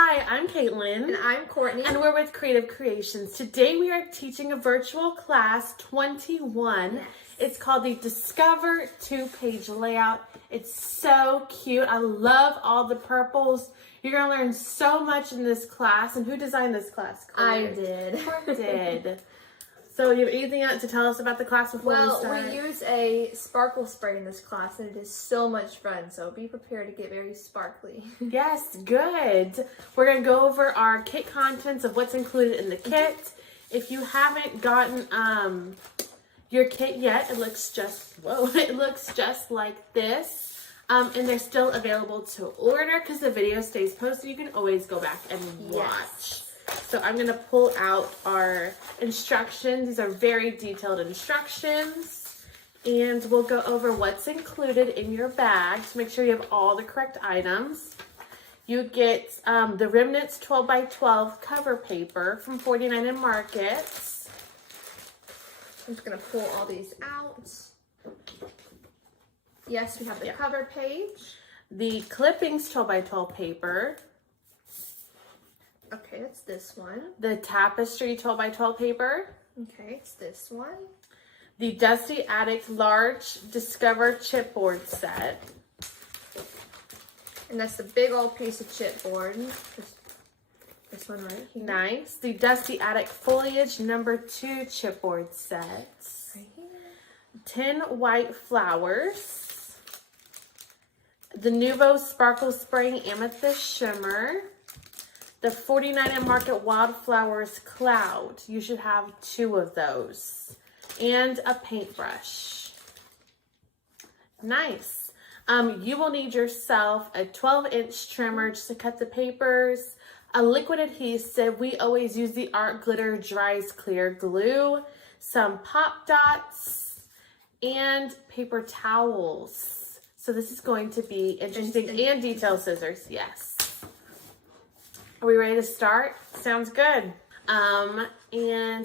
Hi, I'm Caitlin. And I'm Courtney. And we're with Creative Creations. Today we are teaching a virtual class 21. Yes. It's called the Discover 2-page layout. It's so cute. I love all the purples. You're going to learn so much in this class. And who designed this class? I did. Court did. So you have anything else to tell us about the class before we start? Well, we use a sparkle spray in this class, and it is so much fun. So be prepared to get very sparkly. Yes, good. We're going to go over our kit contents of what's included in the kit. If you haven't gotten your kit yet, it looks just like this. And they're still available to order because the video stays posted. You can always go back and watch. Yes. So I'm going to pull out our instructions. These are very detailed instructions. And we'll go over what's included in your bag to make sure you have all the correct items. You get the Remnants 12x12 cover paper from 49 Markets. I'm just going to pull all these out. Yes, we have the cover page. The Clippings 12x12 paper. Okay, it's this one. The Tapestry 12x12 paper. Okay, it's this one. The Dusty Attic Large Discover Chipboard set. And that's the big old piece of chipboard. This one right here. Nice. The Dusty Attic Foliage number 2 chipboard sets. Right here. 10 white flowers. The Nuvo Sparkle Spring Amethyst Shimmer. The 49 Market Wildflowers Cloud. You should have 2 of those. And a paintbrush. Nice. You will need yourself a 12-inch trimmer just to cut the papers. A liquid adhesive. We always use the Art Glitter Dries Clear glue. Some pop dots. And paper towels. So this is going to be interesting. And detail scissors. Yes. Are we ready to start? Sounds good. And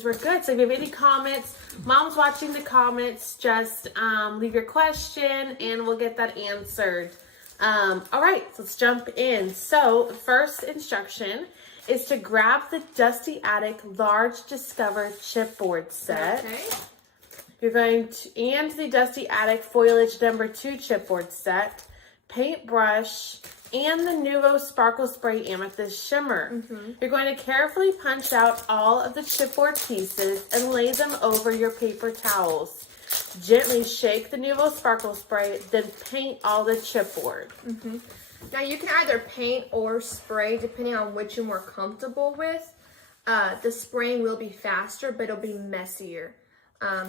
we're good. So if you have any comments, Mom's watching the comments, just leave your question and we'll get that answered. All right, so let's jump in. So the first instruction is to grab the Dusty Attic Large Discover Chipboard set. Okay. You're going to, and the Dusty Attic Foliage number 2 chipboard set, paintbrush, and the Nuvo Sparkle Spray Amethyst Shimmer. You're going to carefully punch out all of the chipboard pieces and lay them over your paper towels. Gently shake the Nuvo Sparkle Spray, then paint all the chipboard. Now you can either paint or spray depending on which you're more comfortable with. The spraying will be faster, but it'll be messier.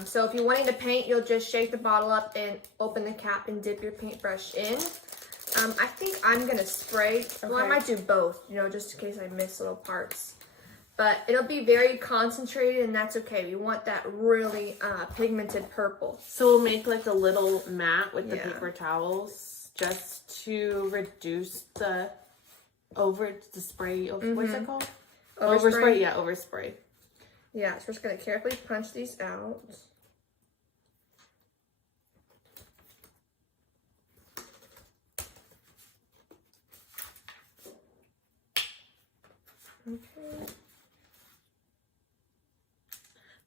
So if you're wanting to paint, you'll just shake the bottle up and open the cap and dip your paintbrush in. I think I'm going to spray. Okay. Well, I might do both, just in case I miss little parts. But it'll be very concentrated, and that's okay. We want that really pigmented purple. So we'll make like a little mat with the paper towels just to reduce the spray. What's it called? Overspray? Yeah, overspray. Yeah, so we're just going to carefully punch these out. Okay.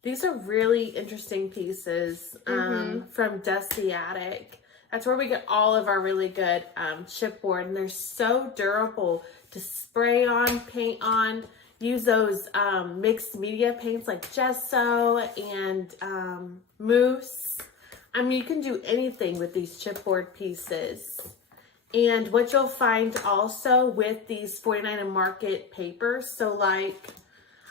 These are really interesting pieces from Dusty Attic. That's where we get all of our really good chipboard, and they're so durable to spray on, paint on. Use those mixed media paints like gesso and mousse. I mean, you can do anything with these chipboard pieces. And what you'll find also with these 49 Market papers, so like,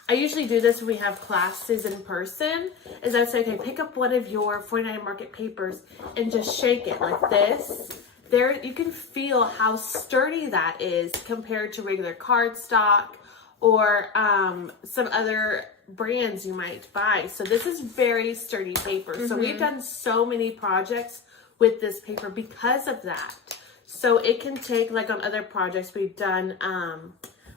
I usually do this when we have classes in person, is I say, okay, pick up one of your 49 Market papers and just shake it like this. There, you can feel how sturdy that is compared to regular cardstock or some other brands you might buy. So this is very sturdy paper. So we've done so many projects with this paper because of that. So it can take, like on other projects we've done,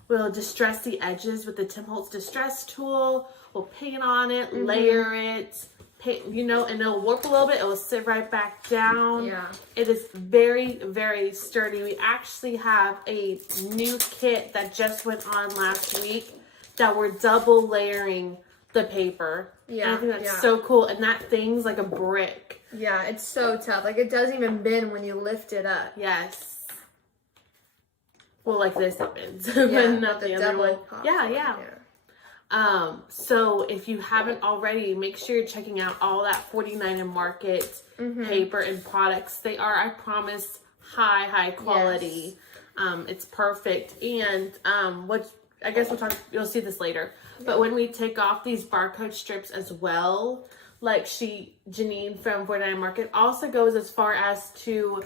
we'll distress the edges with the Tim Holtz Distress tool. We'll paint on it, layer it, you know, and it'll warp a little bit. It will sit right back down. Yeah. It is very, very sturdy. We actually have a new kit that just went on last week that we're double layering the paper. Yeah. And I think that's so cool. And that thing's like a brick. Yeah, it's so tough. Like, it doesn't even bend when you lift it up. Yes. Well, like this it bends. Yeah, but not the other double one. pop Yeah, one, yeah. So if you haven't already, make sure you're checking out all that 49 and Market paper and products. They are, I promise, high quality. Yes. It's perfect. And what I guess you'll see this later. Yeah. But when we take off these barcode strips as well, like Janine from 49 Market also goes as far as to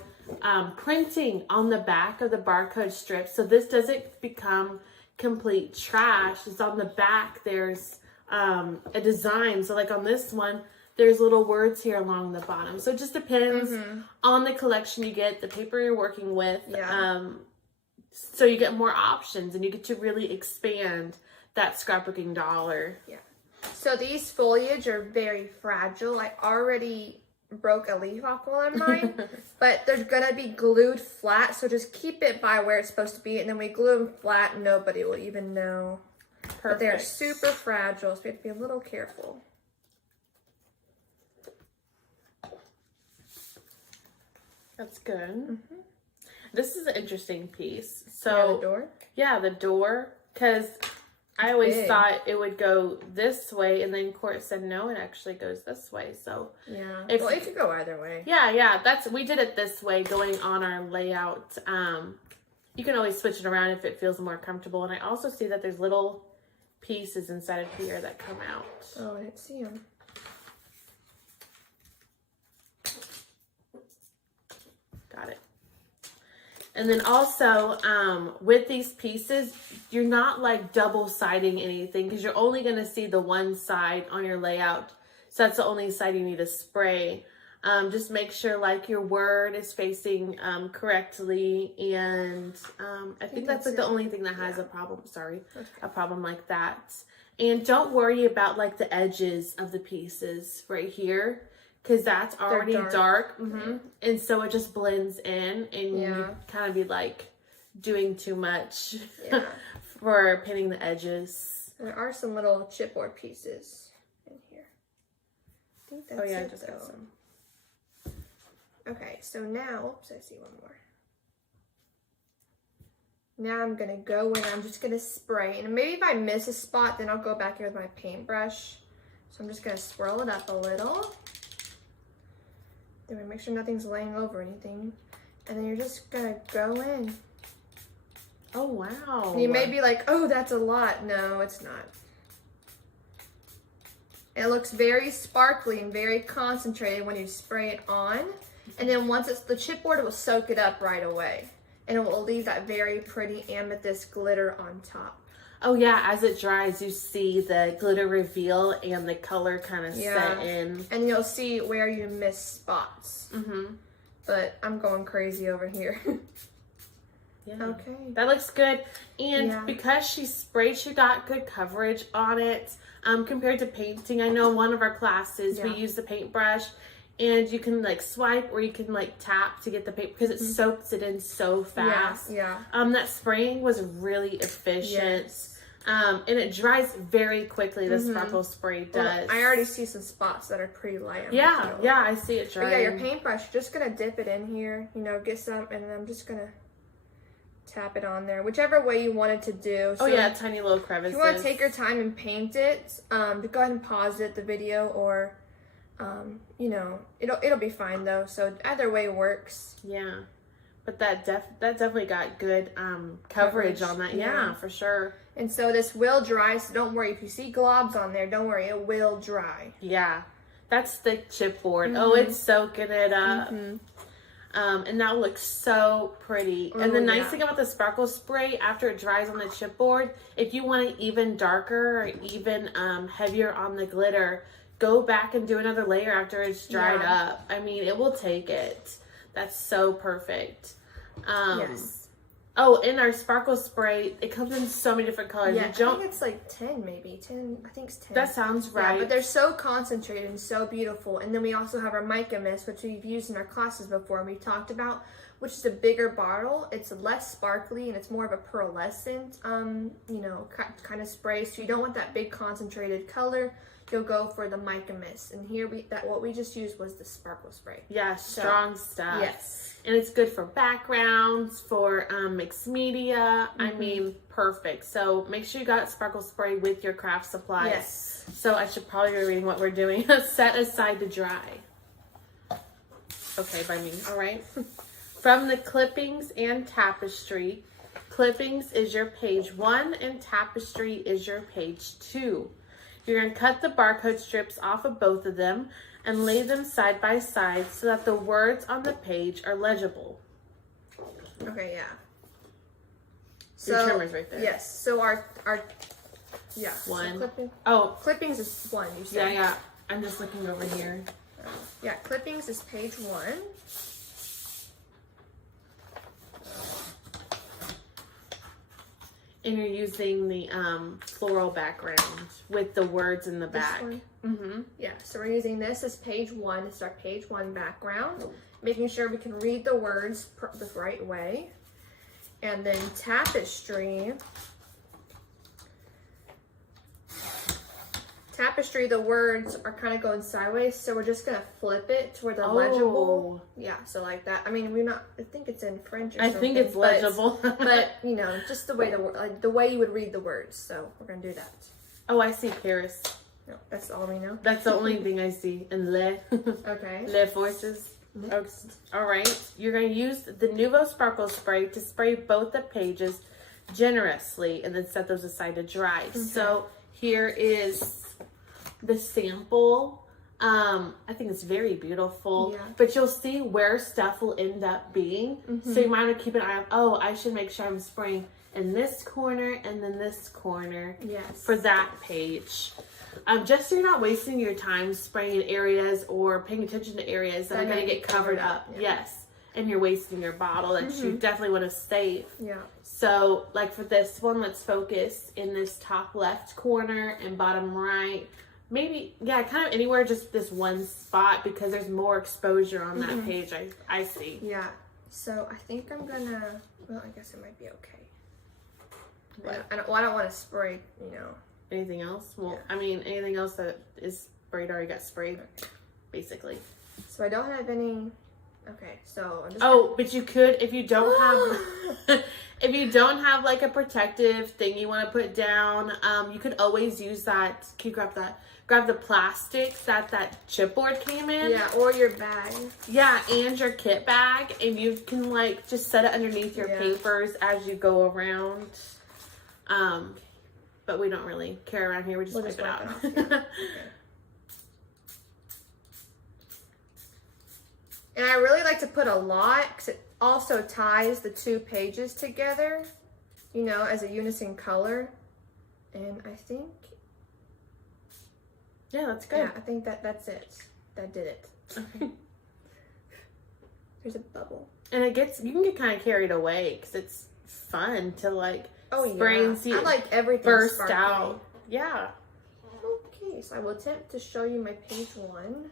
printing on the back of the barcode strips. So this doesn't become complete trash. It's on the back. There's a design. So like on this one, there's little words here along the bottom. So it just depends on the collection you get, the paper you're working with. Yeah. So you get more options and you get to really expand that scrapbooking dollar. Yeah. So these foliage are very fragile. I already broke a leaf off one of mine, but they're gonna be glued flat, so just keep it by where it's supposed to be, and then we glue them flat, nobody will even know. Perfect. But they're super fragile, so we have to be a little careful. That's good. This is an interesting piece. So yeah, the door? Yeah, the door, because I always thought it would go this way, and then Court said no, it actually goes this way. So yeah, well, it could go either way. Yeah, we did it this way, going on our layout. You can always switch it around if it feels more comfortable. And I also see that there's little pieces inside of here that come out. Oh, I didn't see them. Got it. And then also, with these pieces, you're not like double siding anything because you're only going to see the one side on your layout. So that's the only side you need to spray. Just make sure like your word is facing correctly. And I think that's like the only thing that has a problem. Sorry, a problem like that. And don't worry about like the edges of the pieces right here, because that's already dark. And so it just blends in, and you kind of be like doing too much for painting the edges. There are some little chipboard pieces in here. I think that's I just got some. Okay, so now, oops, I see one more. Now I'm gonna go in, I'm just gonna spray, and maybe if I miss a spot, then I'll go back here with my paintbrush. So I'm just gonna swirl it up a little. Then we make sure nothing's laying over anything. And then you're just gonna go in. Oh, wow. And you may be like, oh, that's a lot. No, it's not. It looks very sparkly and very concentrated when you spray it on. And then once it's the chipboard, it will soak it up right away. And it will leave that very pretty amethyst glitter on top. Oh yeah, as it dries, you see the glitter reveal and the color kind of set in. And you'll see where you miss spots. But I'm going crazy over here. Okay. That looks good. And because she sprayed, she got good coverage on it. Compared to painting, I know one of our classes, we use the paintbrush. And you can like swipe or you can like tap to get the paper because it soaks it in so fast. That spraying was really efficient. And it dries very quickly. The sparkle spray does. Well, I already see some spots that are pretty light. I see it drying. But yeah, your paintbrush, you're just gonna dip it in here, you know, get some, and then I'm just gonna tap it on there, whichever way you want it to do. So tiny little crevices. If you want to take your time and paint it, go ahead and pause it, the video, or you know, it'll be fine though. So either way works. Yeah, but that definitely got good coverage on that. Yeah, for sure. And so this will dry, so don't worry. If you see globs on there, don't worry, it will dry. Yeah, that's thick chipboard. Oh, it's soaking it up. And that looks so pretty. And the nice thing about the sparkle spray, after it dries on the chipboard, if you want it even darker or even heavier on the glitter, go back and do another layer after it's dried up. I mean, it will take it. That's so perfect. Oh, in our sparkle spray, it comes in so many different colors. Yeah, I think it's like 10 maybe. 10, I think it's 10. That sounds right. Yeah, but they're so concentrated and so beautiful. And then we also have our Mica Mist, which we've used in our classes before and we've talked about, which is a bigger bottle. It's less sparkly and it's more of a pearlescent, you know, kind of spray. So you don't want that big concentrated color. You'll go for the Mica Mist. And here what we just used was the sparkle spray. Yeah, strong stuff. Yes. And it's good for backgrounds, for mixed media. I mean, perfect. So make sure you got sparkle spray with your craft supplies. Yes. So I should probably be reading what we're doing. Set aside to dry. Okay, by me. All right. From the clippings and tapestry, clippings is your page 1 and tapestry is your page 2. You're going to cut the barcode strips off of both of them and lay them side by side so that the words on the page are legible. Okay, yeah. Your trimmer's right there. Yes. So our yeah. One. So clippings is 1, you said. Yeah. I'm just looking over here. Yeah, clippings is page 1. And you're using the floral background with the words in the back. This one? Yeah, so we're using this as page 1. It's our page 1 background. Making sure we can read the words the right way. And then tapestry. Tapestry, the words are kind of going sideways, so we're just going to flip it to where they're legible. Yeah, so like that. I mean, I think it's in French or something. I think it's legible. but, you know, just the way the way you would read the words. So we're going to do that. Oh, I see Paris. No, that's all we know. That's the only thing I see. And le. Okay. Le forces. Okay. All right. You're going to use the Nouveau Sparkle Spray to spray both the pages generously and then set those aside to dry. Okay. So here is the sample. I think it's very beautiful. Yeah. But you'll see where stuff will end up being. So you might want to keep an eye on, oh, I should make sure I'm spraying in this corner and then this corner for that page. Just so you're not wasting your time spraying in areas or paying attention to areas that are going to get covered up. Yeah. Yes. And you're wasting your bottle that you definitely want to save. Yeah. So like for this one, let's focus in this top left corner and bottom right. Maybe, yeah, kind of anywhere, just this one spot because there's more exposure on that page, I see. Yeah. So I think I'm gonna, well, I guess it might be okay. I don't want to spray, you know. Anything else? Well, I mean, anything else that is sprayed already got sprayed, basically. So I don't have any, okay, so I'm just but you could, if you don't have, if you don't have like a protective thing you want to put down, you could always use that, can you grab that? Grab the plastic that chipboard came in. Yeah, or your bag. Yeah, and your kit bag. And you can like just set it underneath your papers as you go around. But we don't really care around here. We just wipe it out. Okay. And I really like to put a lot because it also ties the two pages together, you know, as a unison color. And I think, yeah, that's good. Yeah, I think that's it. That did it. Okay. There's a bubble. And you can get kind of carried away because it's fun to like spray and see. I like everything burst sparkly out. Yeah. Okay, so I will attempt to show you my page 1.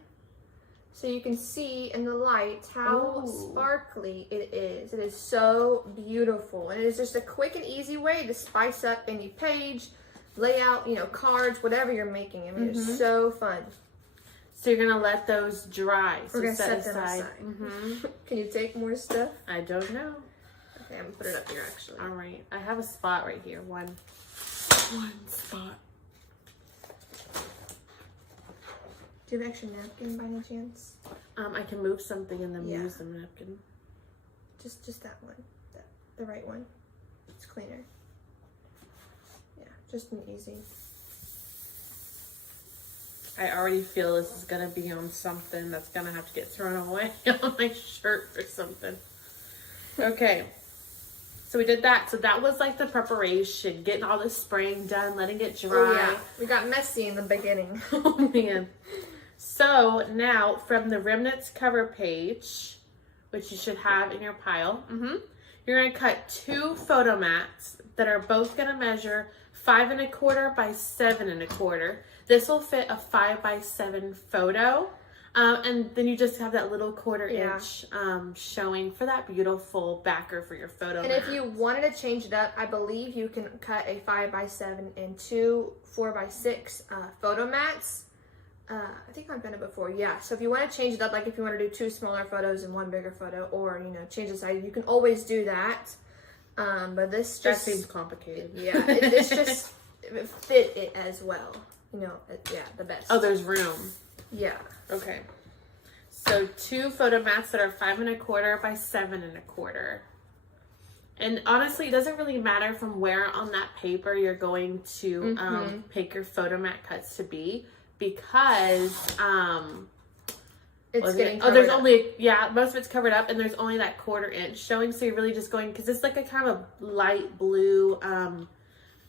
So you can see in the light how sparkly it is. It is so beautiful. And it is just a quick and easy way to spice up any page, layout, you know, cards, whatever you're making. I mean, it's so fun. So you're going to let those dry. So we're going to set them aside. Can you take more stuff? I don't know. Okay, I'm going to put it up here, actually. All right. I have a spot right here. One spot. Do you have extra napkin by any chance? I can move something and then use the napkin. Just that one. The right one. It's cleaner. Yeah, just an easy. I already feel this is going to be on something that's going to have to get thrown away on my shirt or something. Okay. So we did that. So that was like the preparation, getting all the spraying done, letting it dry. Oh, yeah. We got messy in the beginning. Oh, man. So now from the remnants cover page, which you should have in your pile, You're going to cut 2 photo mats that are both going to measure 5 1/4 by 7 1/4. This will fit a 5 by 7 photo. And then you just have that little 1/4 inch showing for that beautiful backer for your photo. And if you wanted to change it up, I believe you can cut a 5 by 7 and 2 4 by 6 photo mats. I think I've done it before. Yeah. So if you want to change it up, like if you want to do 2 smaller photos and 1 bigger photo, or change the size, you can always do that. But this just that seems complicated. Yeah. This just fit it as well. The best. Oh, there's room. Yeah. Okay. So 2 photo mats that are 5 1/4 by 7 1/4. And honestly, it doesn't really matter from where on that paper you're going to pick your photo mat cuts to be, because it's getting covered there's up. Only most of it's covered up, and there's only that 1/4 inch showing. So you're really just going, because it's like a kind of a light blue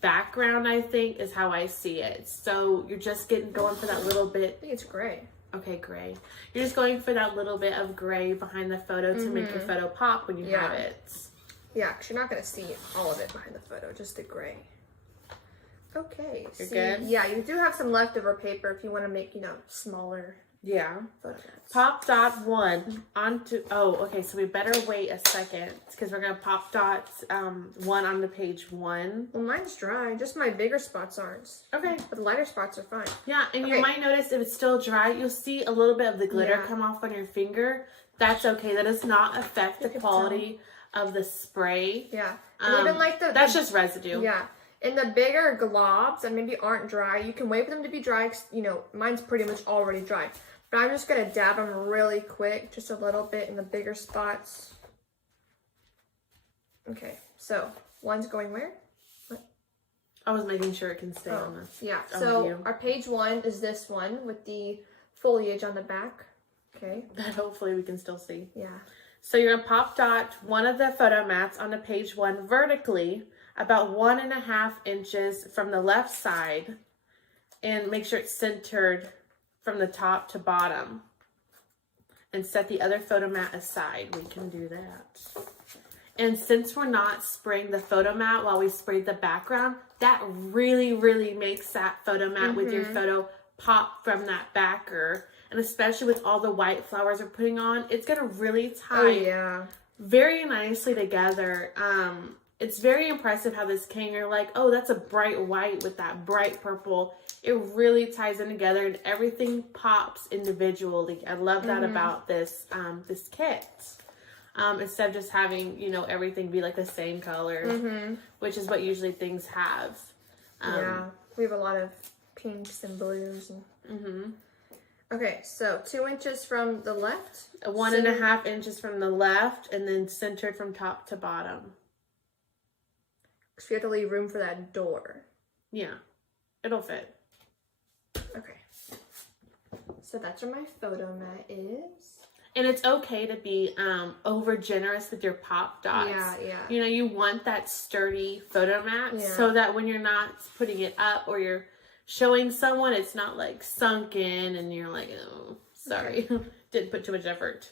background, I think is how I see it. So you're just going for that little bit. I think it's gray. Okay, gray. You're just going for that little bit of gray behind the photo to make your photo pop when you have it. Yeah, because you're not going to see all of it behind the photo, just the gray. Okay. You're good? Yeah, you do have some leftover paper if you want to make, smaller. Yeah. Photo mats. Pop dot 1 onto, okay, so we better wait a second because we're going to pop dot 1 on the page 1. Well, mine's dry. Just my bigger spots aren't. Okay. But the lighter spots are fine. Yeah, and you might notice if it's still dry, you'll see a little bit of the glitter come off on your finger. That's okay. That does not affect the quality of the spray. Yeah. And even like that's just residue. Yeah. And the bigger globs that maybe aren't dry, you can wait for them to be dry. Mine's pretty much already dry. But I'm just going to dab them really quick, just a little bit in the bigger spots. Okay, so one's going where? What? I was making sure it can stay on this. Yeah, so our page 1 is this one with the foliage on the back. Okay. That hopefully we can still see. Yeah. So you're going to pop dot one of the photo mats onto page 1 vertically, about 1.5 inches from the left side, and make sure it's centered from the top to bottom, and set the other photo mat aside. We can do that. And since we're not spraying the photo mat while we sprayed the background, that really, really makes that photo mat with your photo pop from that backer. And especially with all the white flowers we're putting on, it's going to really tie very nicely together. It's very impressive how this came. You're like, oh, that's a bright white with that bright purple. It really ties in together and everything pops individually. I love that about this this kit. Instead of just having, everything be like the same color, which is what usually things have. Yeah, we have a lot of pinks and blues. Okay, so 2 inches from the left. 1.5 inches from the left, and then centered from top to bottom. Because we have to leave room for that door. Yeah, it'll fit. Okay. So that's where my photo mat is. And it's okay to be over generous with your pop dots. Yeah. You want that sturdy photo mat so that when you're not putting it up or you're showing someone, it's not like sunk in and you're like, oh, sorry, didn't put too much effort.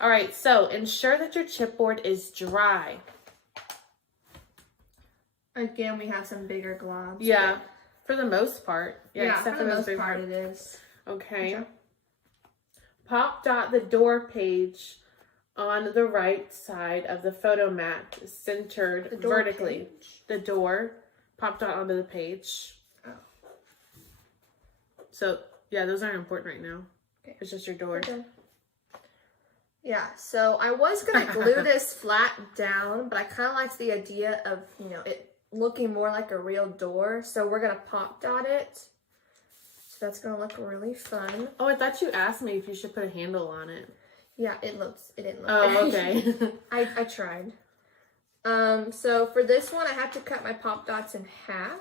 All right, so ensure that your chipboard is dry. Again, we have some bigger globs. Yeah, for the most part. Yeah, except for the most part it is. Okay. Pop dot the door page on the right side of the photo mat, centered vertically. The door, pop dot onto the page. Oh. So, yeah, those aren't important right now. Okay. It's just your door. Okay. Yeah, so I was going to glue this flat down, but I kind of liked the idea of, it looking more like a real door. So we're going to pop dot it. So that's going to look really fun. Oh, I thought you asked me if you should put a handle on it. Yeah, it didn't look. Oh, okay. I tried. So for this one, I have to cut my pop dots in half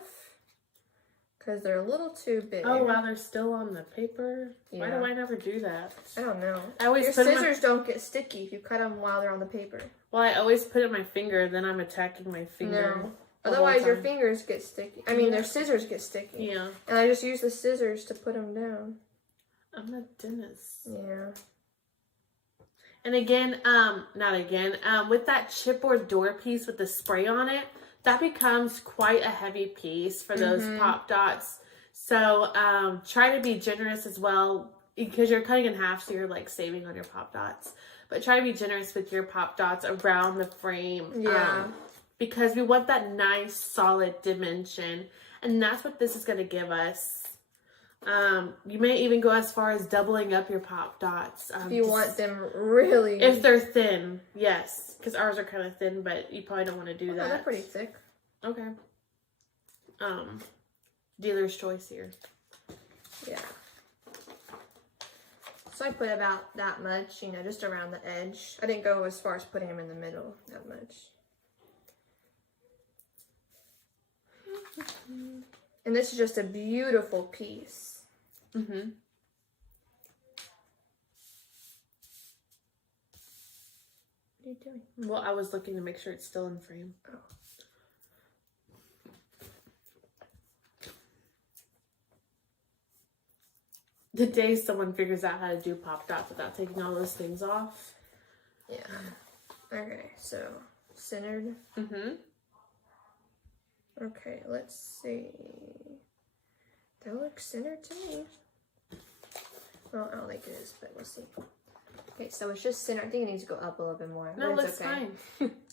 because they're a little too big. Oh, wow, they're still on the paper? Yeah. Why do I never do that? I don't know. Your scissors don't get sticky if you cut them while they're on the paper. Well, I always put it in my finger, then I'm attacking my finger. No. Otherwise, your fingers get sticky. I mean, their scissors get sticky. Yeah. And I just use the scissors to put them down. I'm a dentist. Yeah. And again, with that chipboard door piece with the spray on it, that becomes quite a heavy piece for those pop dots. So try to be generous as well, because you're cutting in half, so you're like saving on your pop dots. But try to be generous with your pop dots around the frame. Yeah. Because we want that nice solid dimension. And that's what this is going to give us. You may even go as far as doubling up your pop dots. If you want them really... If they're thin, yes. Because ours are kind of thin, but you probably don't want to do that. They're pretty thick. Okay. Dealer's choice here. Yeah. So I put about that much, you know, just around the edge. I didn't go as far as putting them in the middle that much. And this is just a beautiful piece. Mm-hmm. What are you doing? Well, I was looking to make sure it's still in frame. Oh. The day someone figures out how to do pop dots without taking all those things off. Yeah. Okay, so centered. Mm-hmm. Okay, let's see. That looks centered to me. Well, I don't think it is, but we'll see. Okay, so it's just centered. I think it needs to go up a little bit more. No, it looks fine.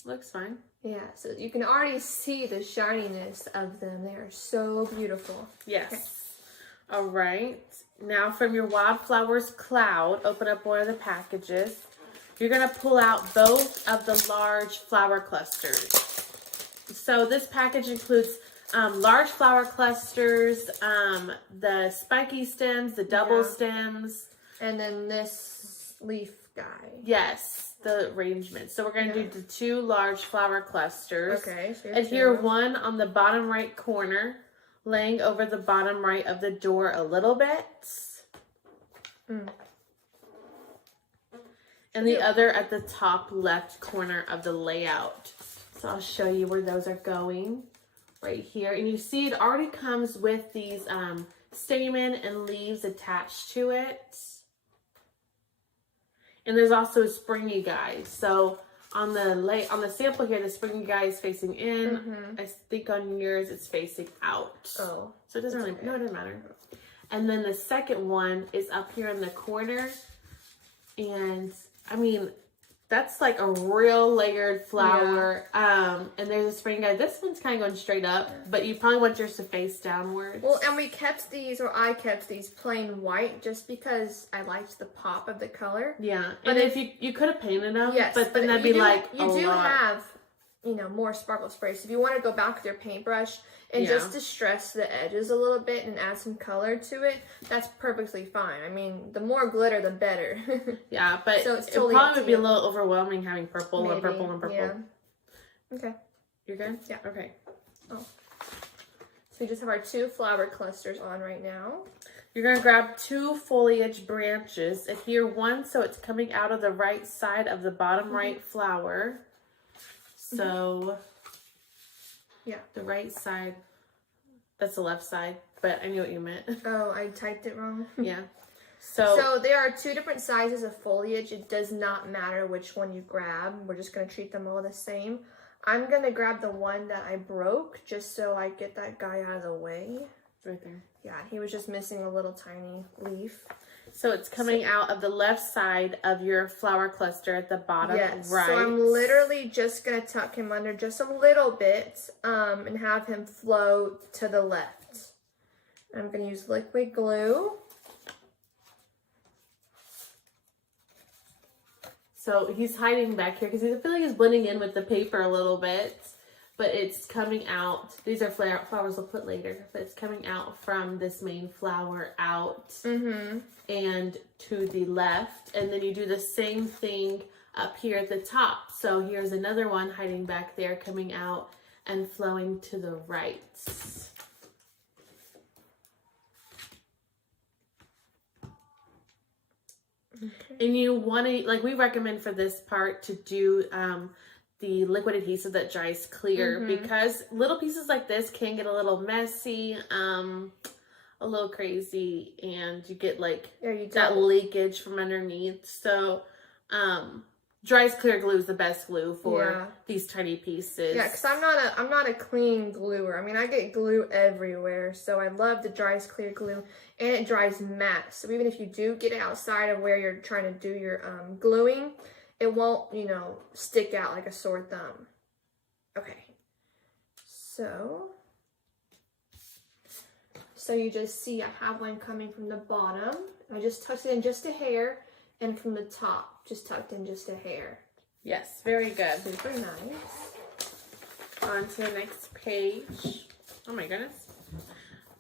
Looks fine. Yeah, so you can already see the shininess of them. They are so beautiful. Yes. Okay. All right. Now from your Wildflowers cloud, open up one of the packages. You're going to pull out both of the large flower clusters. So this package includes large flower clusters, the spiky stems, the double stems. And then this leaf guy. Yes, the arrangement. So we're going to do the 2 large flower clusters. Okay. So Adhere one on the bottom right corner, laying over the bottom right of the door a little bit. And the other at the top left corner of the layout. So I'll show you where those are going. Right here. And you see it already comes with these stamen and leaves attached to it. And there's also a springy guide. So on the sample here, the springy guide is facing in. I think on yours it's facing out. Oh. So it doesn't really, no, it doesn't matter. And then the second one is up here in the corner. And I mean, that's like a real layered flower. Yeah. And there's a spring guide. This one's kind of going straight up, but you probably want yours to face downwards. Well, and we kept these, or I kept these plain white just because I liked the pop of the color. Yeah. But and if you could have painted them, yes, but then that'd be like you do have, you know, more sparkle sprays. If you want to go back with your paintbrush and just distress the edges a little bit and add some color to it, that's perfectly fine. I mean, the more glitter, the better. Yeah, but so it's it totally probably would be a little overwhelming having purple and purple and purple. Yeah. Okay. You're good? Yeah. Okay. Oh. So we just have our 2 flower clusters on right now. You're going to grab 2 foliage branches. Adhere one so it's coming out of the right side of the bottom right flower. So, yeah, the right side. That's the left side, but I knew what you meant. Oh, I typed it wrong. Yeah. So there are 2 different sizes of foliage. It does not matter which one you grab. We're just going to treat them all the same. I'm going to grab the one that I broke just so I get that guy out of the way. Right there. Yeah, he was just missing a little tiny leaf. So it's coming out of the left side of your flower cluster at the bottom right. So I'm literally just going to tuck him under just a little bit and have him float to the left. I'm going to use liquid glue. So he's hiding back here because I feel like he's blending in with the paper a little bit. But it's coming out. These are flowers we'll put later. But it's coming out from this main flower out and to the left. And then you do the same thing up here at the top. So here's another one hiding back there, coming out and flowing to the right. And you want to, like we recommend for this part to do the liquid adhesive that dries clear because little pieces like this can get a little messy, a little crazy, and you get like that leakage from underneath. So Dry's clear glue is the best glue for these tiny pieces. Yeah, because I'm not a clean gluer. I mean, I get glue everywhere, so I love the Dry's clear glue, and it dries matte. So even if you do get it outside of where you're trying to do your gluing, it won't, you know, stick out like a sore thumb. Okay, so you just see I have one coming from the bottom. I just tucked it in just a hair, and from the top, just tucked in just a hair. Yes, very good. Super nice. On to the next page. Oh my goodness.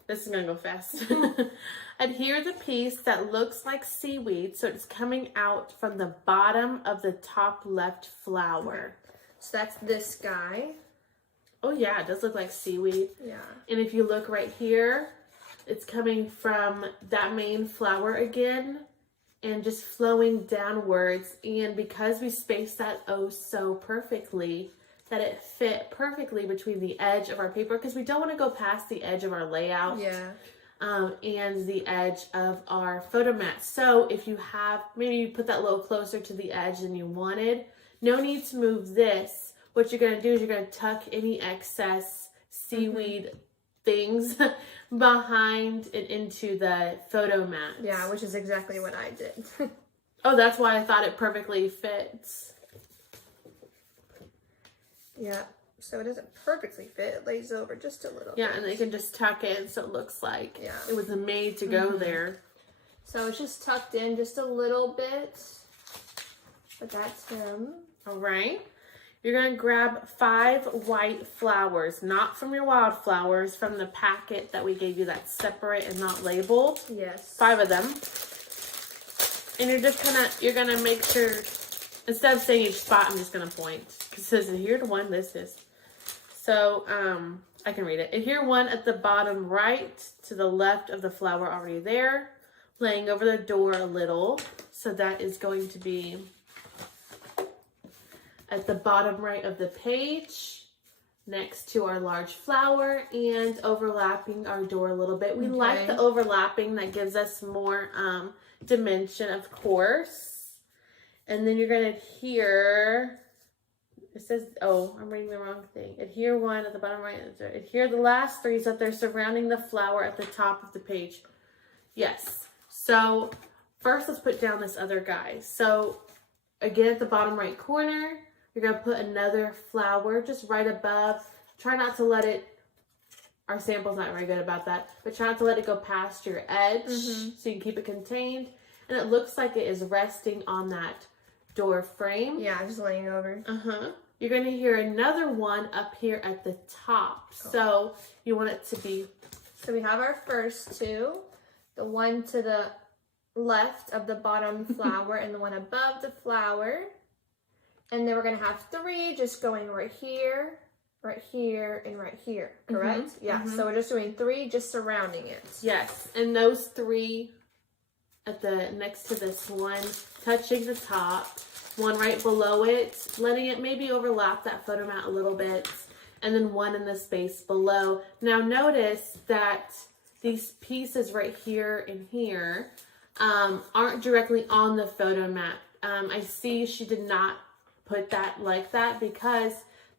This is gonna go fast. Adhere the piece that looks like seaweed, so it's coming out from the bottom of the top left flower. Okay. So that's this guy. Oh yeah, it does look like seaweed. Yeah. And if you look right here, it's coming from that main flower again and just flowing downwards. And because we spaced that oh so perfectly, that it fit perfectly between the edge of our paper, because we don't want to go past the edge of our layout. Yeah. And the edge of our photo mat. So if you have, maybe you put that a little closer to the edge than you wanted, no need to move this. What you're going to do is you're going to tuck any excess seaweed things behind and into the photo mat. Yeah, which is exactly what I did. Oh, that's why I thought it perfectly fits. Yeah, so it doesn't perfectly fit. It lays over just a little bit. Yeah, and then you can just tuck it so it looks like it was made to go there. So it's just tucked in just a little bit. But that's him. All right. You're going to grab 5 white flowers, not from your wildflowers, from the packet that we gave you that's separate and not labeled. Yes. 5 of them. And you're going to make sure, instead of saying each spot, I'm just going to point. It says adhere to one, this is. So, I can read it. Adhere one at the bottom right to the left of the flower already there, laying over the door a little. So that is going to be at the bottom right of the page, next to our large flower, and overlapping our door a little bit. We like the overlapping. That gives us more dimension, of course. And then you're going to adhere, it says, oh, I'm reading the wrong thing. Adhere one at the bottom right. Adhere the last 3 so that they're surrounding the flower at the top of the page. Yes. So first, let's put down this other guy. So again, at the bottom right corner, you're going to put another flower just right above. Try not to let it, our sample's not very good about that, but try not to let it go past your edge so you can keep it contained. And it looks like it is resting on that door frame. Yeah, just laying over. You're going to hear another one up here at the top. So you want it to be... So we have our first 2. The one to the left of the bottom flower and the one above the flower. And then we're going to have 3 just going right here, and right here. Correct? Yeah. So we're just doing 3 just surrounding it. Yes. And those 3 at the next to this one, touching the top, one right below it, letting it maybe overlap that photo mat a little bit, and then one in the space below. Now notice that these pieces right here and here aren't directly on the photo mat. I see she did not put that like that because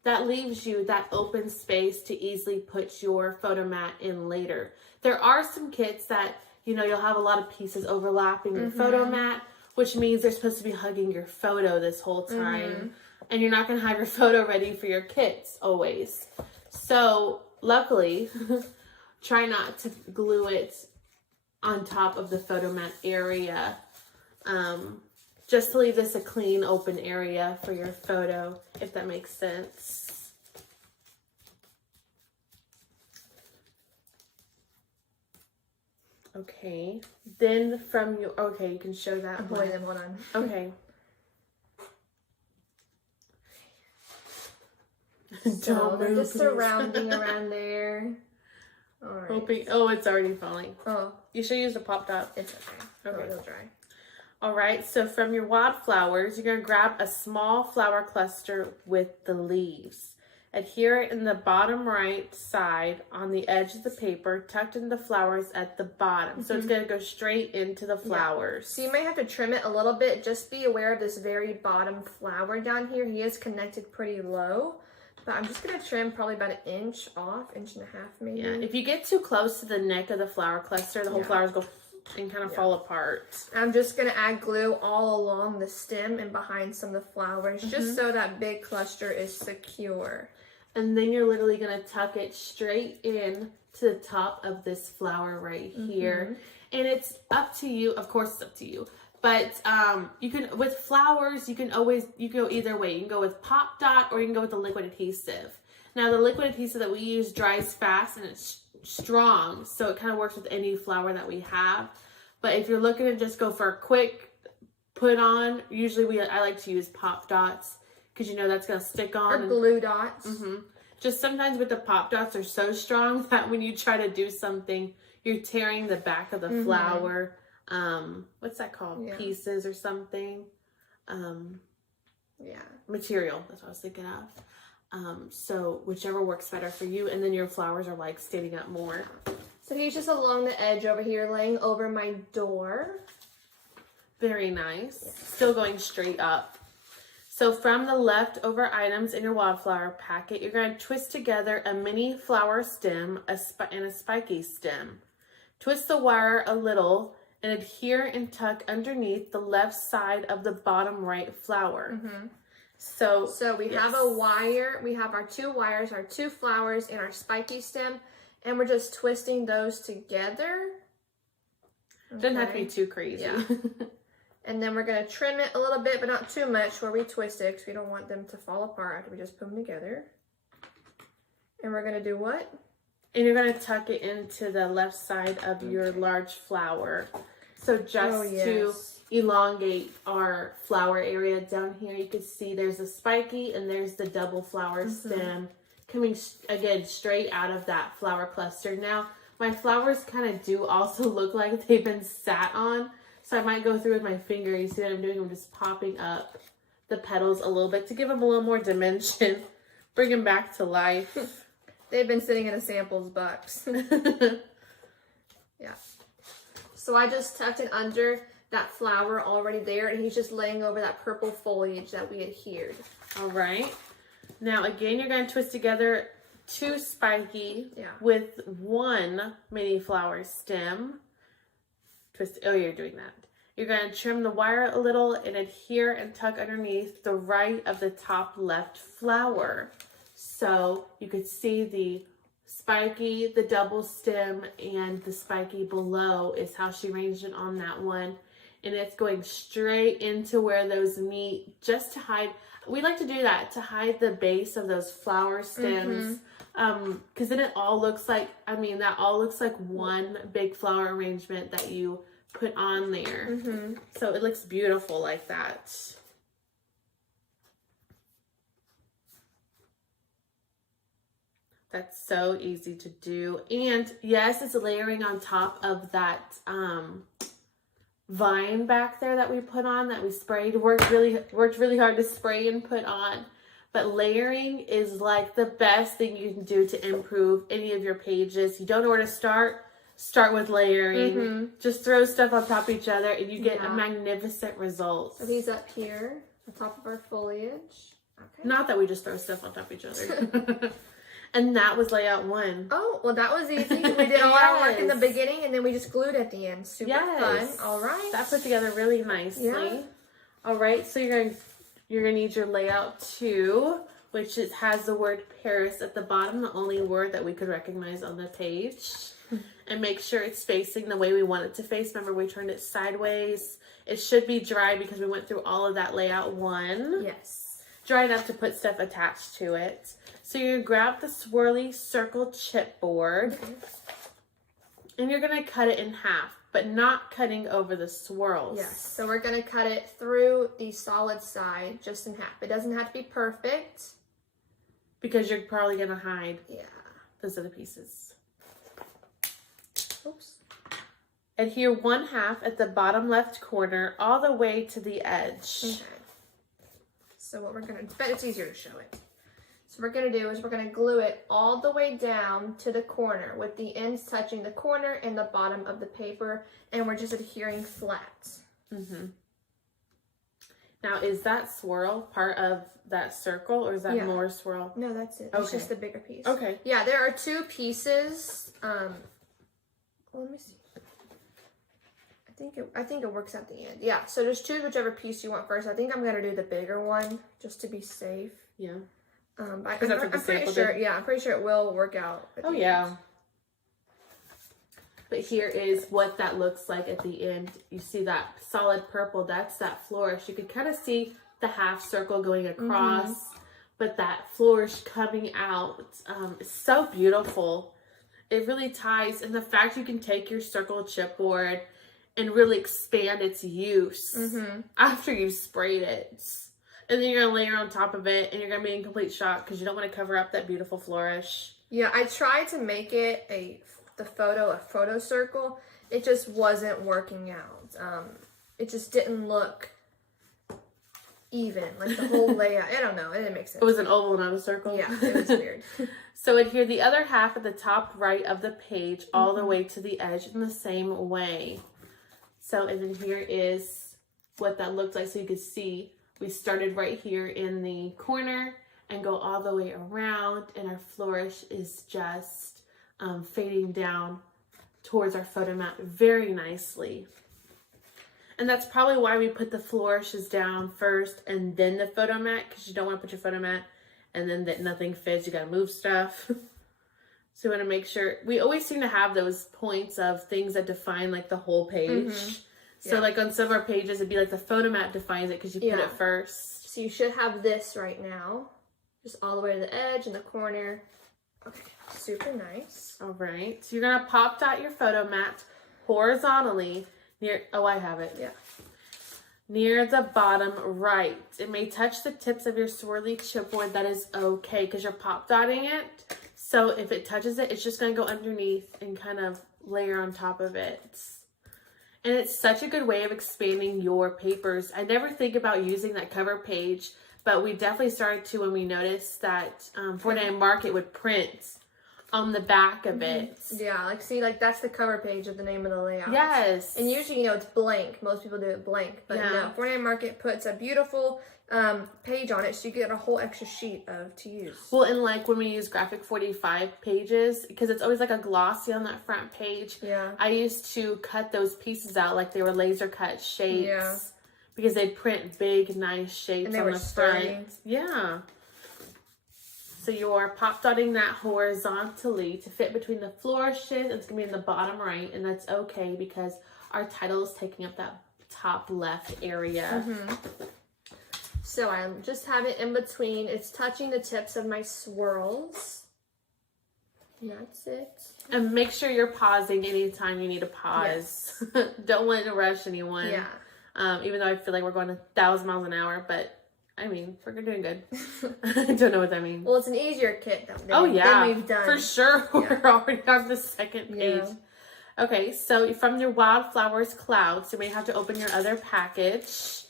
that leaves you that open space to easily put your photo mat in later. There are some kits that, you know, you'll have a lot of pieces overlapping your photo mat, which means they're supposed to be hugging your photo this whole time. And you're not going to have your photo ready for your kids always. So luckily, try not to glue it on top of the photo mat area. Just to leave this a clean, open area for your photo, if that makes sense. Okay, then from your, okay, you can show that one. Wait, hold on. Okay. So they're just surrounding around there. All right. Hoping, oh, it's already falling. Oh. You should use the pop top. It's okay. Okay. It'll dry. All right, so from your wildflowers, you're going to grab a small flower cluster with the leaves. Adhere it in the bottom right side on the edge of the paper, tucked in the flowers at the bottom. So it's going to go straight into the flowers. So you might have to trim it a little bit. Just be aware of this very bottom flower down here. He is connected pretty low. But I'm just going to trim probably about an inch off, 1.5 inches maybe. Yeah, if you get too close to the neck of the flower cluster, the whole flowers go and kind of fall apart. I'm just going to add glue all along the stem and behind some of the flowers, just so that big cluster is secure. And then you're literally going to tuck it straight in to the top of this flower right here. And it's up to you. Of course, it's up to you. But you can, with flowers, you can go either way. You can go with Pop Dot or you can go with the liquid adhesive. Now, the liquid adhesive that we use dries fast and it's strong, so it kind of works with any flower that we have. But if you're looking to just go for a quick put on, usually I like to use Pop Dots because you know that's going to stick on. Or glue dots. Just sometimes with the Pop Dots are so strong that when you try to do something, you're tearing the back of the flower. What's that called? Pieces or something. Material. That's what I was thinking of. So whichever works better for you, and then your flowers are like standing up more. So he's just along the edge over here, laying over my door. Very nice. Still going straight up. So from the leftover items in your wildflower packet, you're going to twist together a mini flower stem and a spiky stem. Twist the wire a little and adhere and tuck underneath the left side of the bottom right flower. So we have a wire, we have our 2 wires, our 2 flowers, and our spiky stem, and we're just twisting those together. Doesn't have to be too crazy. And then we're going to trim it a little bit, but not too much where we twist it, because we don't want them to fall apart after we just put them together. And we're going to do what? And you're going to tuck it into the left side of your large flower. So just to elongate our flower area down here, you can see there's a spiky and there's the double flower stem coming again straight out of that flower cluster. Now, my flowers kind of do also look like they've been sat on. So I might go through with my finger. You see what I'm doing? I'm just popping up the petals a little bit to give them a little more dimension. Bring them back to life. They've been sitting in a samples box. So I just tucked it under that flower already there, and he's just laying over that purple foliage that we adhered. All right. Now, again, you're going to twist together 2 spiky with 1 mini flower stem. You're doing that. You're going to trim the wire a little and adhere and tuck underneath the right of the top left flower. So you could see the spiky, the double stem, and the spiky below is how she arranged it on that one. And it's going straight into where those meet, just to hide. We like to do that to hide the base of those flower stems. Because then it all looks like, that all looks like one big flower arrangement that you put on there. So it looks beautiful like that. That's so easy to do. And yes, it's layering on top of that vine back there that we put on, that we sprayed. Worked really hard to spray and put on. But layering is like the best thing you can do to improve any of your pages. You don't know where to start with layering. Just throw stuff on top of each other and you get a magnificent result. So these up here, on top of our foliage. Okay. Not that we just throw stuff on top of each other. And that was layout 1. Oh, well, that was easy. We did all our work in the beginning, and then we just glued at the end. Super fun. All right. That put together really nicely. All right, so you're gonna need your layout 2, which has the word Paris at the bottom, the only word that we could recognize on the page. And make sure it's facing the way we want it to face. Remember, we turned it sideways. It should be dry because we went through all of that layout 1. Yes. Dry enough to put stuff attached to it. So you're going to grab the swirly circle chipboard. And you're going to cut it in half, but not cutting over the swirls. Yes. So we're going to cut it through the solid side, just in half. It doesn't have to be perfect. Because you're probably going to hide those other pieces. Oops. Adhere 1/2 at the bottom left corner all the way to the edge. Okay. So what we're going to, but it's easier to show it. So So what we're going to do is we're going to glue it all the way down to the corner with the ends touching the corner and the bottom of the paper, and we're just adhering flat. Now, is that swirl part of that circle, or is that more swirl? No, that's it. It's just the bigger piece. Okay. Yeah, there are 2 pieces. Let me see. I think it works at the end. Yeah, so just choose whichever piece you want first. I think I'm gonna do the bigger one just to be safe. Yeah. I'm pretty sure. Yeah, I'm pretty sure it will work out. Oh yeah. But here is what that looks like at the end. You see that solid purple, that's that flourish. You can kind of see the half circle going across, but that flourish coming out is so beautiful. It really ties, and the fact you can take your circle chipboard and really expand its use after you've sprayed it. And then you're going to layer on top of it, and you're going to be in complete shock because you don't want to cover up that beautiful flourish. Yeah, I tried to make it a photo circle. It just wasn't working out. It just didn't look even. Like the whole layout. I don't know. It didn't make sense. It was an oval, not a circle? Yeah, it was weird. So adhere the other half at the top right of the page all the way to the edge in the same way. So, and then here is what that looks like so you can see. We started right here in the corner and go all the way around, and our flourish is just fading down towards our photo mat very nicely. And that's probably why we put the flourishes down first and then the photo mat, because you don't want to put your photo mat and then that nothing fits. You got to move stuff. So we want to make sure, we always seem to have those points of things that define like the whole page. So like on some of our pages, it'd be like the photo mat defines it because you put it first. So you should have this right now. Just all the way to the edge and the corner. Okay, super nice. All right. So you're going to pop dot your photo mat horizontally near, oh, I have it. Yeah. Near the bottom right. It may touch the tips of your swirly chipboard. That is okay because you're pop dotting it. So if it touches it, it's just going to go underneath and kind of layer on top of it. And it's such a good way of expanding your papers. I never think about using that cover page, but we definitely started to when we noticed that 49 Market would print on the back of it. Yeah, like see, like that's the cover page of the name of the layout. Yes. And usually, it's blank. Most people do it blank. But no, 49 Market puts a beautiful page on it, so you get a whole extra sheet to use. Well, and like when we use graphic 45 pages, because it's always like a glossy on that front page. Yeah. I used to cut those pieces out like they were laser cut shapes. Yeah. Because they print big, nice shapes on the front. Yeah. So you're pop dotting that horizontally to fit between the flourishes. It's going to be in the bottom right, and that's okay because our title is taking up that top left area. So I just have it in between. It's touching the tips of my swirls. And that's it. And make sure you're pausing anytime you need to pause. Yes. Don't want to rush anyone. Yeah. Even though I feel like we're going 1,000 miles an hour, but I mean, we're doing good. I don't know what that means. Well, it's an easier kit than we've done. For sure. We're already on the second page. Yeah. Okay, so from your Wildflowers clouds, you may have to open your other package.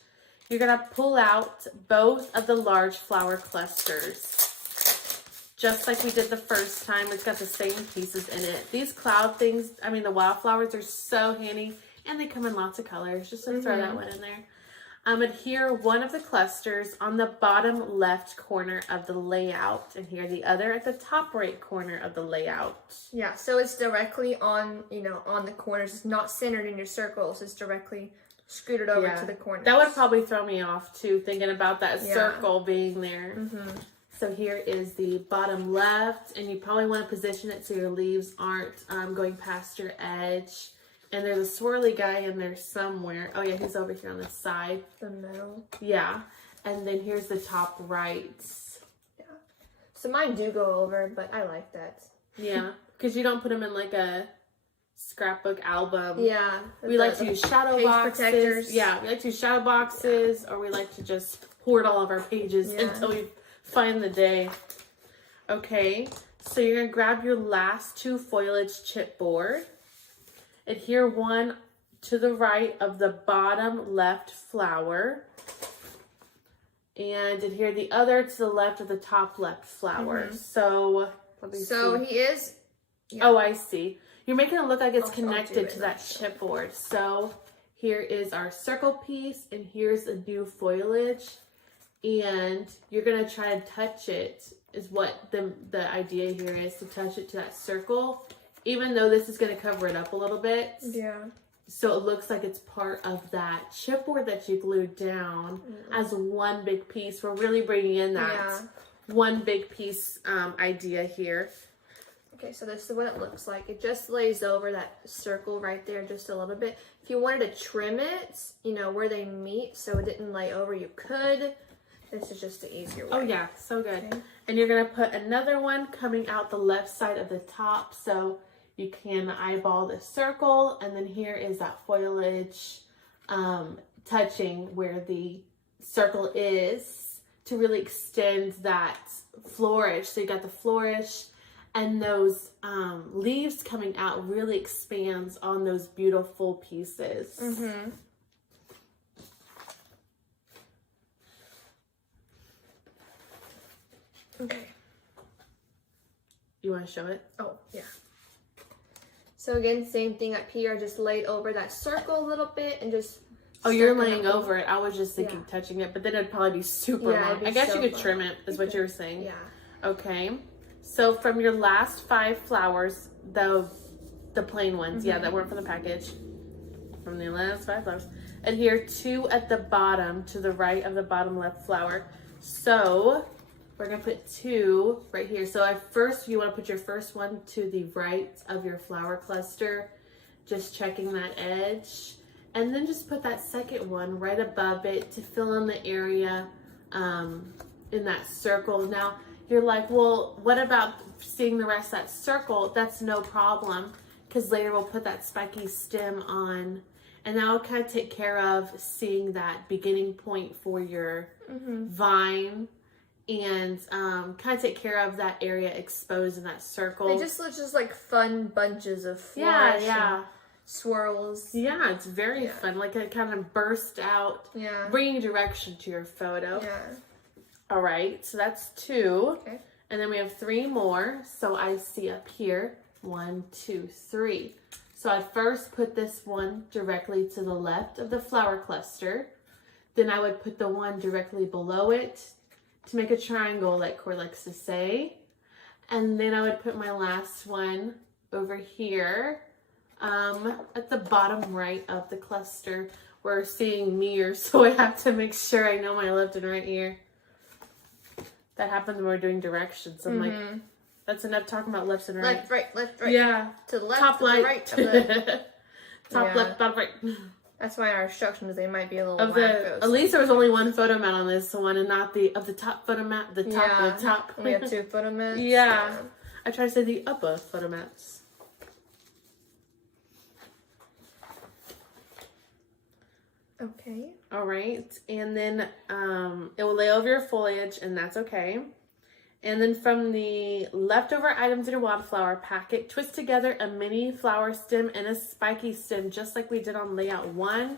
You're going to pull out both of the large flower clusters. Just like we did the first time, it's got the same pieces in it. These cloud things, I mean, the wildflowers are so handy, and they come in lots of colors. Just to throw that one in there. Adhere one of the clusters on the bottom left corner of the layout, and here the other at the top right corner of the layout. Yeah, so it's directly on, on the corners. It's not centered in your circles. It's directly scooted over to the corners. That would probably throw me off too, thinking about that circle being there. So here is the bottom left, and you probably want to position it so your leaves aren't going past your edge. And there's a swirly guy in there somewhere. Oh yeah, he's over here on the side. The middle. Yeah. And then here's the top right. Yeah. So mine do go over, but I like that. Yeah. Because you don't put them in like a scrapbook album. Yeah. We like to use shadow boxes. Protectors. Yeah, we like to use shadow boxes, or we like to just hoard all of our pages until we find the day. Okay, so you're going to grab your last two foliage chipboard. Adhere one to the right of the bottom left flower. And adhere the other to the left of the top left flower. So, let me see. He is... Yeah. Oh, I see. You're making it look like it's connected to that chipboard. So, here is our circle piece, and here's a new foliage. And you're going to try to touch it, is what the idea here is, to touch it to that circle. Even though this is going to cover it up a little bit. Yeah. So it looks like it's part of that chipboard that you glued down as one big piece. We're really bringing in that one big piece idea here. Okay, so this is what it looks like. It just lays over that circle right there just a little bit. If you wanted to trim it, you know, where they meet so it didn't lay over, you could. This is just the easier way. Oh yeah, so good. Okay. And you're going to put another one coming out the left side of the top. So you can eyeball the circle, and then here is that foliage touching where the circle is to really extend that flourish. So you got the flourish, and those leaves coming out really expands on those beautiful pieces. Okay. You want to show it? Oh, yeah. So again, same thing up here. I just laid over that circle a little bit and just... Oh, you're laying over it. I was just thinking touching it, but then it'd probably be super long. I guess you could trim it, is what you were saying. Yeah. Okay. So from your last 5 flowers, the plain ones, that weren't from the package, from the last 5 flowers, adhere 2 at the bottom to the right of the bottom left flower. So we're going to put 2 right here. So at first, you want to put your first one to the right of your flower cluster, just checking that edge. And then just put that second one right above it to fill in the area in that circle. Now, you're like, well, what about seeing the rest of that circle? That's no problem, because later we'll put that spiky stem on. And that will kind of take care of seeing that beginning point for your vine. And kind of take care of that area exposed in that circle. They just look just like fun bunches of flowers. Yeah. Swirls. Yeah, it's very fun. Like it kind of burst out, bringing direction to your photo. Yeah. All right, so that's 2. Okay. And then we have 3 more. So I see up here, 1, 2, 3. So I first put this one directly to the left of the flower cluster. Then I would put the one directly below it to make a triangle, like Cord likes to say. And then I would put my last one over here at the bottom right of the cluster. We're seeing mirrors, so I have to make sure I know my left and right ear. That happens when we're doing directions. I'm like, that's enough talking about lefts and right. Left, right. Yeah. To the left, top to the right. Of the... Top left, bottom right. That's why our instructions, they might be a little wackos. At least there was only one photo mat on this one, and not the top photo mat, the top. We have 2 photo mats. Yeah. I try to say the upper photo mats. Okay. All right. And then it will lay over your foliage, and that's okay. And then from the leftover items in your wildflower packet, twist together a mini flower stem and a spiky stem, just like we did on layout 1.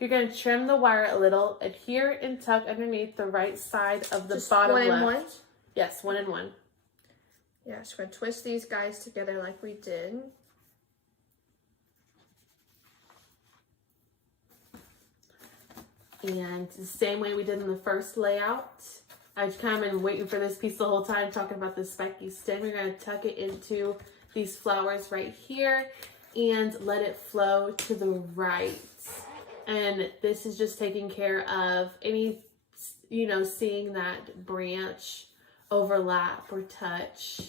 You're going to trim the wire a little, adhere and tuck underneath the right side of the bottom left. 1 and 1? Yes, 1 and 1. Yeah, so we're going to twist these guys together like we did. And the same way we did in the first layout. I've kind of been waiting for this piece the whole time, talking about the spiky stem. We're going to tuck it into these flowers right here and let it flow to the right. And this is just taking care of any, seeing that branch overlap or touch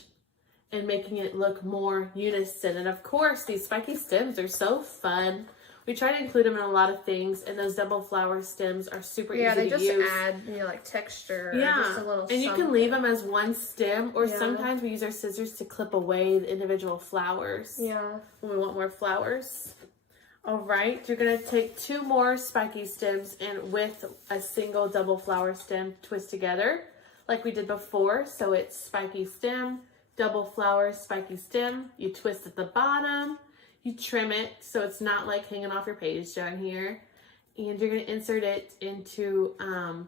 and making it look more unison. And of course, these spiky stems are so fun. We try to include them in a lot of things, and those double flower stems are super easy to use. Yeah, they just add, like texture. Yeah, just a little and you can leave them as one stem, or sometimes we use our scissors to clip away the individual flowers. Yeah. When we want more flowers. All right, you're going to take 2 more spiky stems and with a single double flower stem twist together like we did before. So it's spiky stem, double flower, spiky stem. You twist at the bottom. You trim it so it's not like hanging off your page down here. and you're going to insert it into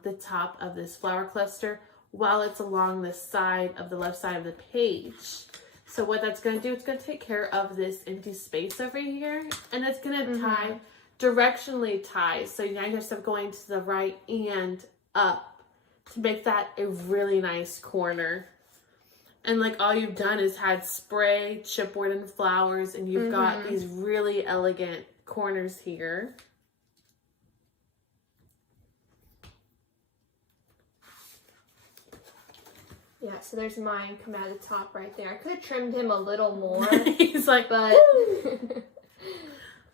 the top of this flower cluster while it's along the side of the left side of the page. So what that's going to do, it's going to take care of this empty space over here, and it's going to tie, directionally tie. So now you have stuff going to the right and up to make that a really nice corner. And like all you've done is had spray, chipboard, and flowers, and you've got these really elegant corners here. Yeah, so there's mine coming out of the top right there. I could have trimmed him a little more. He's like, but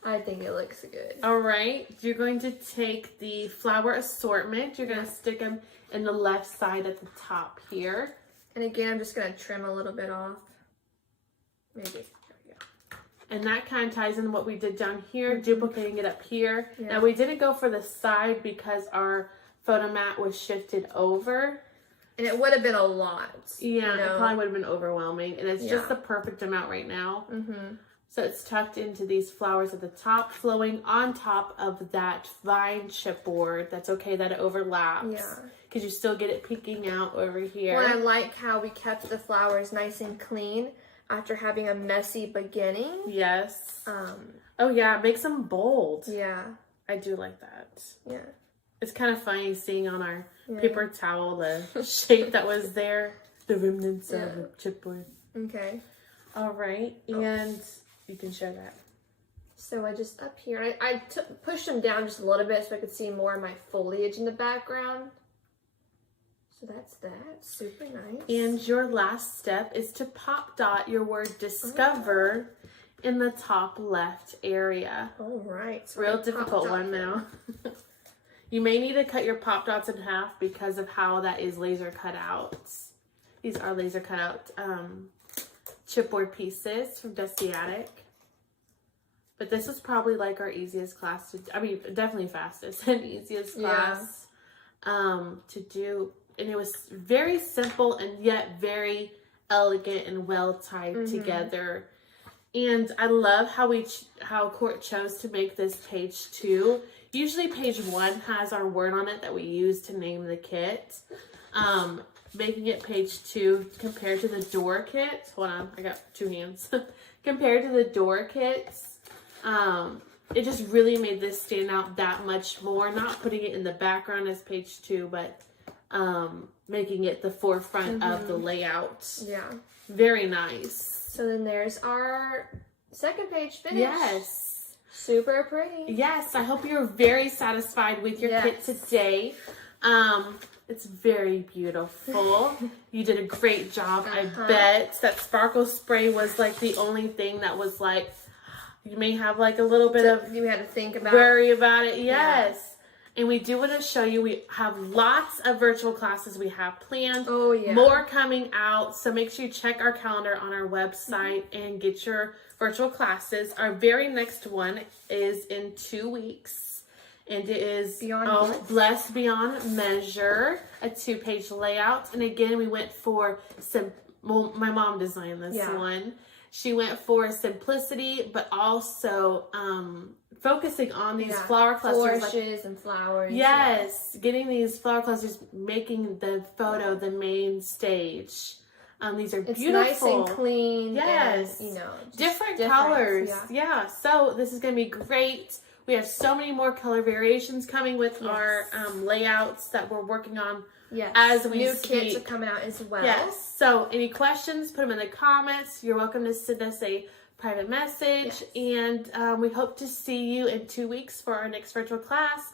I think it looks good. All right, you're going to take the flower assortment. You're going to stick them in the left side at the top here. And again, I'm just going to trim a little bit off. Maybe. There we go. And that kind of ties in what we did down here, duplicating it up here. Yeah. Now, we didn't go for the side because our photo mat was shifted over. And it would have been a lot. Yeah, it probably would have been overwhelming. And it's just the perfect amount right now. So it's tucked into these flowers at the top, flowing on top of that vine chipboard. That's okay that it overlaps. Yeah. Because you still get it peeking out over here. Well, I like how we kept the flowers nice and clean after having a messy beginning. Yes. Oh, yeah. It makes them bold. Yeah. I do like that. Yeah. It's kind of funny seeing on our paper towel the shape that was there. The remnants of the chipboard. Okay. All right. And you can show that. So I just up here, I pushed them down just a little bit so I could see more of my foliage in the background. So that's that. Super nice. And your last step is to pop dot your word discover in the top left area. All right. So real difficult one now. You may need to cut your pop dots in half because of how that is laser cut out. These are laser cut out chipboard pieces from Dusty Attic. But this is probably like our easiest class to, I mean, definitely fastest and easiest class to do. And it was very simple and yet very elegant and well tied together. And I love how Court chose to make this page 2. Usually page 1 has our word on it that we use to name the kit. Making it page 2 compared to the door kit. Hold on, I got 2 hands. Compared to the door kits, it just really made this stand out that much more. Not putting it in the background as page 2, but making it the forefront of the layout. Yeah. Very nice. So then there's our second page finished. Yes. Super pretty. Yes, I hope you're very satisfied with your kit today. It's very beautiful. You did a great job, I bet. That sparkle spray was like the only thing that was like, you may have like a little bit of... You had to think about worry about it. Yes. Yeah. And we do want to show you, we have lots of virtual classes we have planned. Oh, yeah. More coming out. So make sure you check our calendar on our website and get your virtual classes. Our very next one is in 2 weeks. And it is Blessed Beyond Measure, a 2-page layout. And again, we went for my mom designed this one. She went for simplicity, but also focusing on these flower clusters. Flourishes and flowers. Yes, getting these flower clusters, making the photo the main stage. These are beautiful. It's nice and clean. Yes. And, different colors. Yeah. So this is going to be great. We have so many more color variations coming with our layouts that we're working on as we New speak. kits are coming out as well. Yes. So any questions, put them in the comments. You're welcome to send us a private message. And we hope to see you in 2 weeks for our next virtual class.